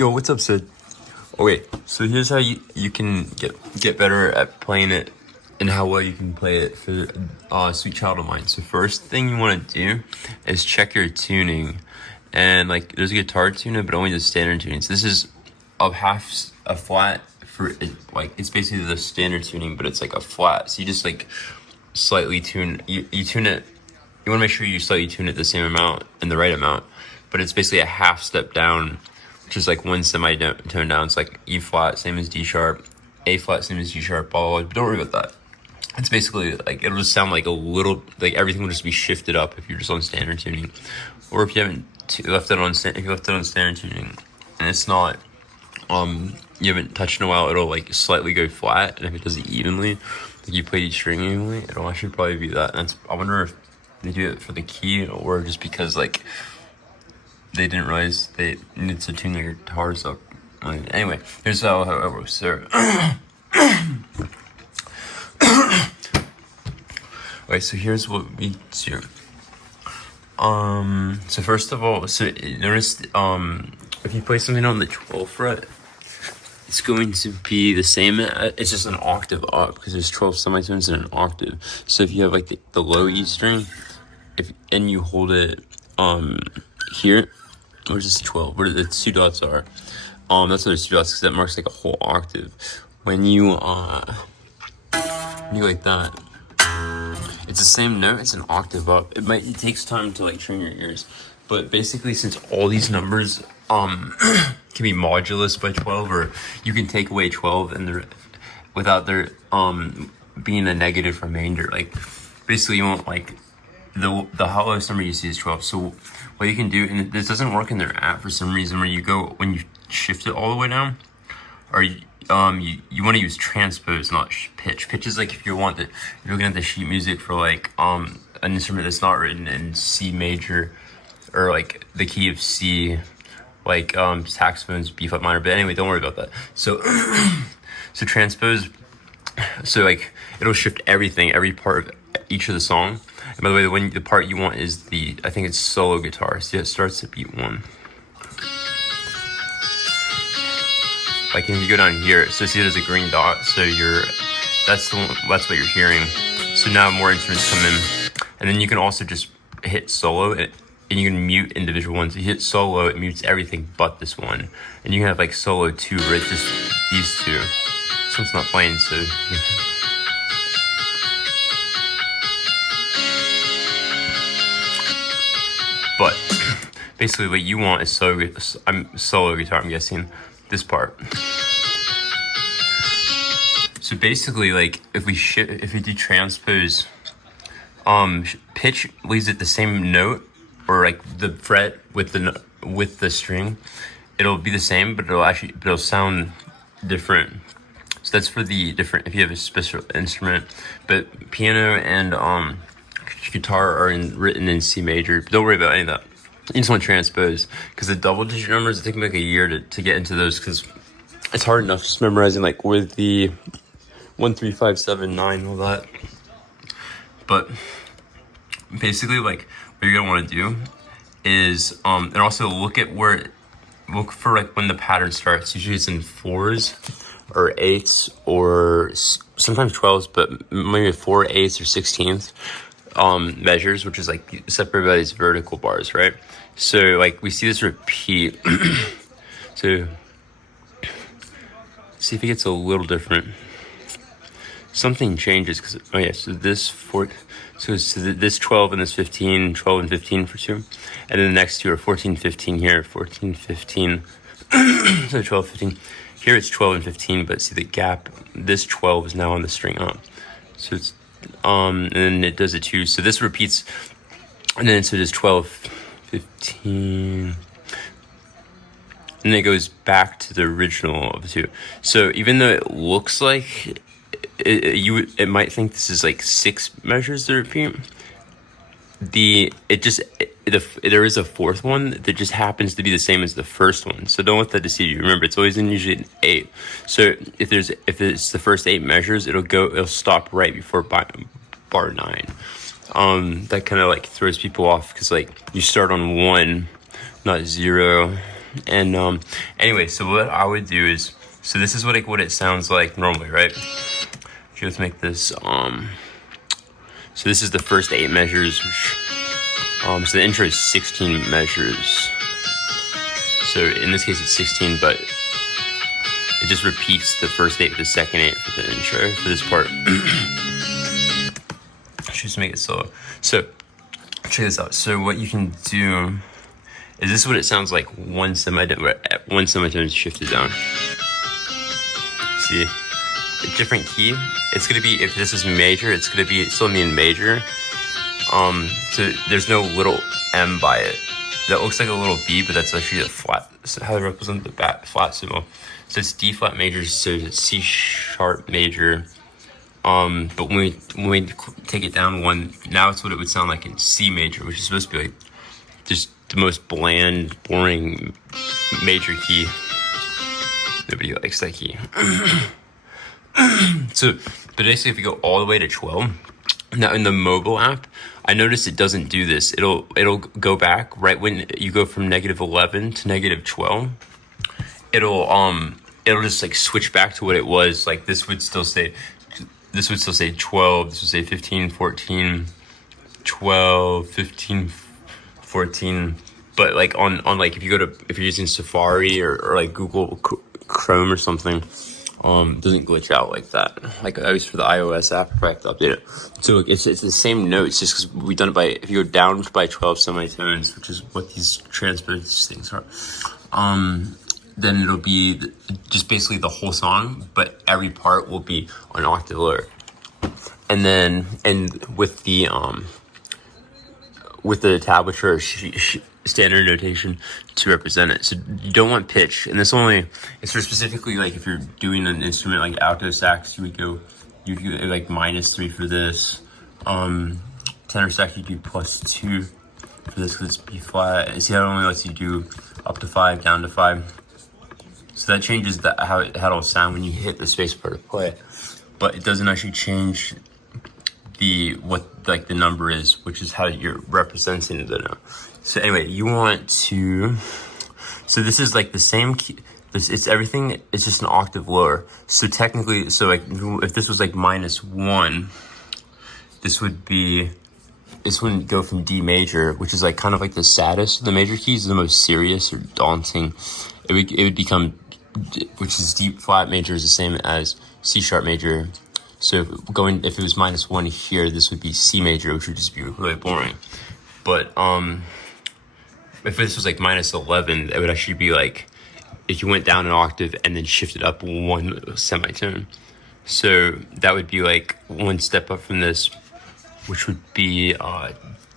Yo, what's up, Sid? Okay, so here's how you can get better at playing it and how well you can play it for Sweet Child of Mine. So first thing you want to do is check your tuning. And like there's a guitar tuner, but only the standard tuning. So this is a flat for like it's basically the standard tuning, but it's like a flat. So you just like slightly tune you tune it. You want to make sure you slightly tune it the same amount and the right amount, but it's basically a half step down, which is like one semitone down. It's like E flat, same as D sharp, A flat, same as G sharp, blah, blah, blah. But don't worry about that. It's basically like it'll just sound like a little like everything will just be shifted up if you're just on standard tuning, or if you haven't left it on standard tuning and it's not you haven't touched in a while, it'll like slightly go flat, and if it does it evenly, like you play each string evenly, it'll actually probably be that. And I wonder if they do it for the key or just because like they didn't realize they needed to tune their guitars up. Anyway, here's how it works. So, okay, so here's what we do. So first of all, so notice if you play something on the 12th fret, it's going to be the same. It's just an octave up because there's 12 semitones in an octave. So if you have like the low E string, and you hold it here, where's this 12? Where the two dots are? That's what the two dots, because that marks like a whole octave. When you like that, it's the same note. It's an octave up. It takes time to like train your ears, but basically, since all these numbers can be modulus by 12, or you can take away 12 and without there being a negative remainder. Like basically, you want like the hollowest number you see is 12. So what you can do, and this doesn't work in their app for some reason, where you go when you shift it all the way down, or you want to use transpose, not pitch. Pitch is like if you're looking at the sheet music for like an instrument that's not written in C major or like the key of C, like saxophones, B flat minor. But anyway, don't worry about that. So so transpose, so like it'll shift everything, every part of each of the song. And by the way, the part you want is I think it's solo guitar. So it starts at beat 1. Like if you go down here, so see there's a green dot, so that's what you're hearing. So now more instruments come in, and then you can also just hit solo, and you can mute individual ones. You hit solo, it mutes everything but this one, and you can have like solo 2, where it's just these two. This one's not playing, so. But basically, what you want is solo guitar. I'm guessing this part. So basically, like if we do transpose, pitch leaves it the same note, or like the fret with the string, it'll be the same, but it'll sound different. So that's for the different if you have a special instrument. But piano and guitar are written in C major. But don't worry about any of that. You just want to transpose, because the double digit numbers, it takes me like a year to get into those, because it's hard enough just memorizing like with the 1, 3, 5, 7, 9, all that. But basically, like what you're gonna want to do is and also look for like when the pattern starts. Usually it's in 4s or 8s or sometimes 12s, but maybe 4, 8s or 16th measures, which is like separated by these vertical bars, right? So like we see this repeat. So see if it gets a little different. Something changes because so this this 12 and this 15, 12 and 15 for 2, and then the next two are 14, 15 here, 14, 15. So 12, 15. Here it's 12 and 15, but see the gap. This 12 is now on the string up, so it's and then it does it too. So this repeats, and then so does 12, 15. And then it goes back to the original of the 2. So even though it looks like it might think this is like 6 measures to repeat, there is a 4th one that just happens to be the same as the first one. So don't let that deceive you. Remember, it's always usually an 8. So if it's the first 8 measures, it'll stop right before bar 9. That kind of like throws people off, because like you start on 1, not 0. And anyway, so what I would do is, so this is what it sounds like normally, right? Let's make this so this is the first 8 measures, which, so the intro is 16 measures. So in this case it's 16, but it just repeats the first 8 with the second 8 for the intro for this part. I should just make it solo. So check this out. So what you can do is, this is what it sounds like one semitone shifted down. See, a different key. It's gonna be, if this is major, it's gonna be still be in major. So there's no little M by it. That looks like a little B, but that's actually a flat. So how they represent the flat symbol. So it's D flat major, so it's C sharp major. But when we take it down one, now it's what it would sound like in C major, which is supposed to be like just the most bland, boring major key. Nobody likes that key. So, but basically, if you go all the way to 12, now in the mobile app, I noticed it doesn't do this. It'll go back right when you go from -11 to -12. It'll just like switch back to what it was. Like this would still say 12. This would say 15, 14, 12, 15, 14. But like on like if you're using Safari or like Google Chrome or something, doesn't glitch out like that. Like at least for the iOS app, I have to update it. So it's the same notes, just because we've done it by, if you go down by 12 semitones, which is what these transpose things are, then it'll be just basically the whole song, but every part will be an octave lower. And then, with the tablature standard notation to represent it. So you don't want pitch, and this only is for specifically like if you're doing an instrument like alto sax, you do like -3 for this. Tenor sax you do +2 for this because it's B flat. See how it only lets you do up to 5, down to 5. So that changes how it'll sound when you hit the space bar to play, but it doesn't actually change what the number is, which is how you're representing the note. So anyway, you want to, so this is like the same key, it's everything, it's just an octave lower. So technically, so like if this was like -1, this wouldn't go from D major, which is like kind of like the saddest of the major keys, the most serious or daunting. It would become, which is D flat major is the same as C sharp major. So if it was -1 here, this would be C major, which would just be really boring. But if this was like -11, it would actually be like if you went down an octave and then shifted up one semitone. So that would be like one step up from this, which would be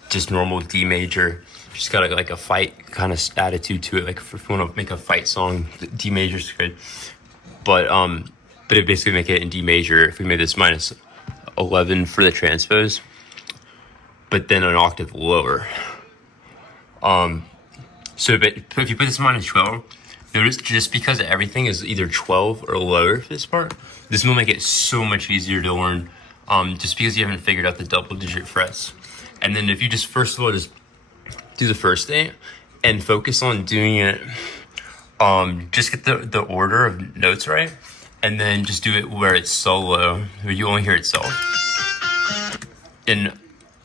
just normal D major. Just got like a fight kind of attitude to it. Like if you want to make a fight song, D major is good. But it basically make it in D major if we made this -11 for the transpose, but then an octave lower. So but if you put this -12, notice just because everything is either 12 or lower for this part, this will make it so much easier to learn, just because you haven't figured out the double digit frets. And then if you just first of all just do the first 8 and focus on doing it, just get the order of notes right, and then just do it where it's solo, where you only hear itself. And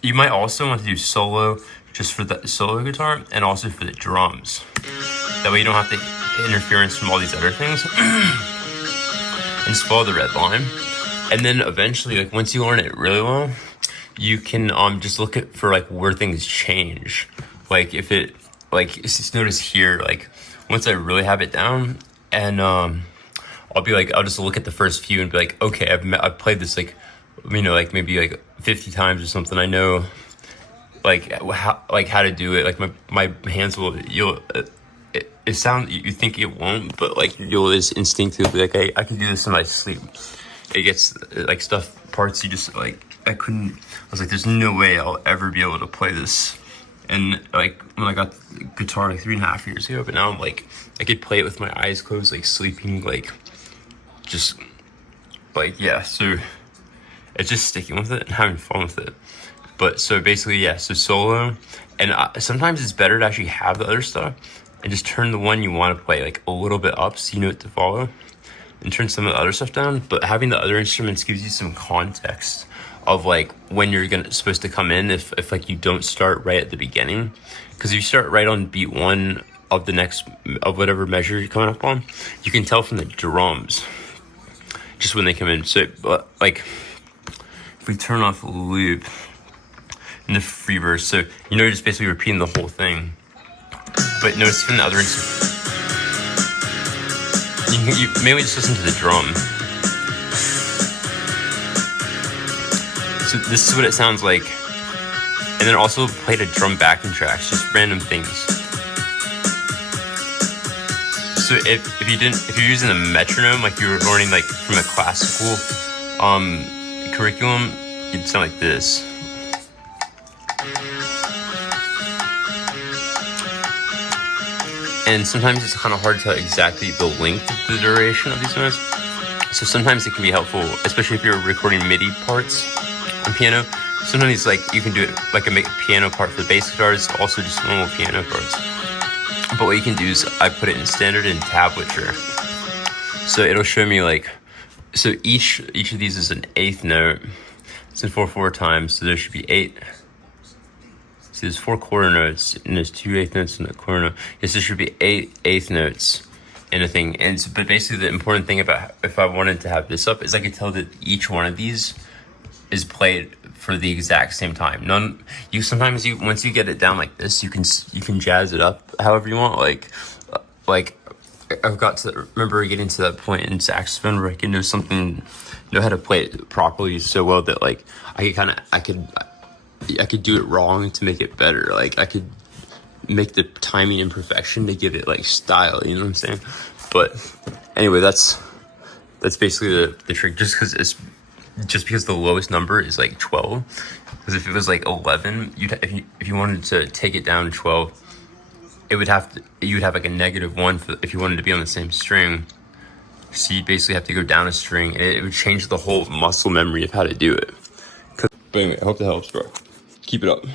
you might also want to do solo just for the solo guitar and also for the drums. That way you don't have the interference from all these other things. And just follow the red line. And then eventually, like once you learn it really well, you can just look for like where things change. Like if it, like just notice here, like once I really have it down, and I'll be like, I'll just look at the first few and be like, okay, I've played this like, like maybe like 50 times or something. I know like how to do it. Like my hands will, it sounds, you think it won't, but like you'll just instinctively like, I can do this in my sleep. It gets like parts you just like, I was like, there's no way I'll ever be able to play this. And like when I got the guitar like 3.5 years ago, but now I'm like, I could play it with my eyes closed, like sleeping, like just like, yeah. So it's just sticking with it and having fun with it. But so basically, yeah, so solo, and sometimes it's better to actually have the other stuff and just turn the one you want to play like a little bit up so you know what to follow, and turn some of the other stuff down. But having the other instruments gives you some context of like when you're supposed to come in if like you don't start right at the beginning. Because if you start right on beat one of the next of whatever measure you're coming up on, you can tell from the drums just when they come in. So like if we turn off loop in the free verse, so you're just basically repeating the whole thing. But notice from the other instrument, you mainly just listen to the drum. So this is what it sounds like. And then also played a drum backing tracks, just random things. So if you're using a metronome, like you were learning like from a classical curriculum, it'd sound like this. And sometimes it's kind of hard to tell exactly the length of the duration of these notes. So sometimes it can be helpful, especially if you're recording MIDI parts on piano. Sometimes like you can do it like a piano part for the bass guitars, also just normal piano parts. But what you can do is I put it in standard and tablature. So it'll show me like, so each of these is an eighth note. It's in 4/4 times, so there should be 8. See, there's 4 quarter notes and there's 2 eighth notes in the quarter note. Yes, there should be 8 eighth notes in a thing. But basically the important thing about if I wanted to have this up is I could tell that each one of these is played for the exact same time. Sometimes once you get it down like this, you can jazz it up however you want. Like I've got to remember getting to that point in saxophone where I can know how to play it properly so well that like I could do it wrong to make it better. Like I could make the timing imperfection to give it like style, you know what I'm saying? But anyway, that's basically the trick. Just because the lowest number is like 12, because if it was like 11, if you wanted to take it down to 12, you'd have like a -1 if you wanted to be on the same string. So you basically have to go down a string, and it would change the whole muscle memory of how to do it. But anyway, I hope that helps, bro. Keep it up.